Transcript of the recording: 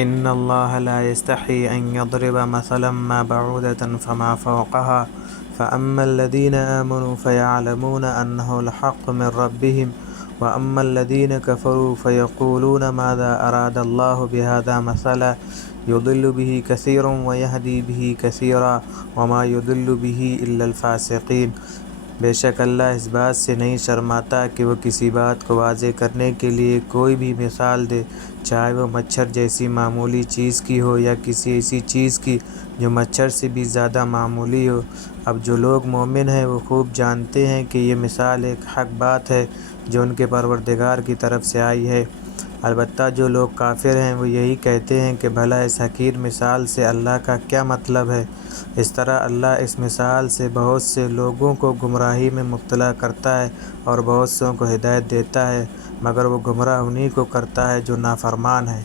इन्नल्लाह ला यस्तही अन यद्रिब मसलन मा बऊदतन फमा फौक़हा फ़अम्मल्लज़ीना आमनू फ़यअलमून अन्नहुल हक़्क़ु मिर रब्बिहिम व अम्मल्लज़ीना कफ़रू फ़यक़ूलून माज़ा अरादल्लाहु बिहाज़ा मसला युदिल्लु बिही कसीरन व यहदी बिही कसीरा व मा युदिल्लु बिही इल्लल फ़ासिक़ीन। बेशक अल्लाह इस बात से नहीं शर्माता कि वो किसी बात को वाज़ेह करने के लिए कोई भी मिसाल दे, चाहे वो मच्छर जैसी मामूली चीज़ की हो या किसी ऐसी चीज़ की जो मच्छर से भी ज़्यादा मामूली हो। अब जो लोग मोमिन हैं वो खूब जानते हैं कि ये मिसाल एक हक़ बात है जो उनके परवरदिगार की तरफ से आई है। अलबत्ता जो लोग काफिर हैं वो यही कहते हैं कि भला इस हकीर मिसाल से अल्लाह का क्या मतलब है। इस तरह अल्लाह इस मिसाल से बहुत से लोगों को गुमराही में मुब्तला करता है और बहुत से को हिदायत देता है, मगर वो गुमराह उन्हीं को करता है जो नाफरमान है।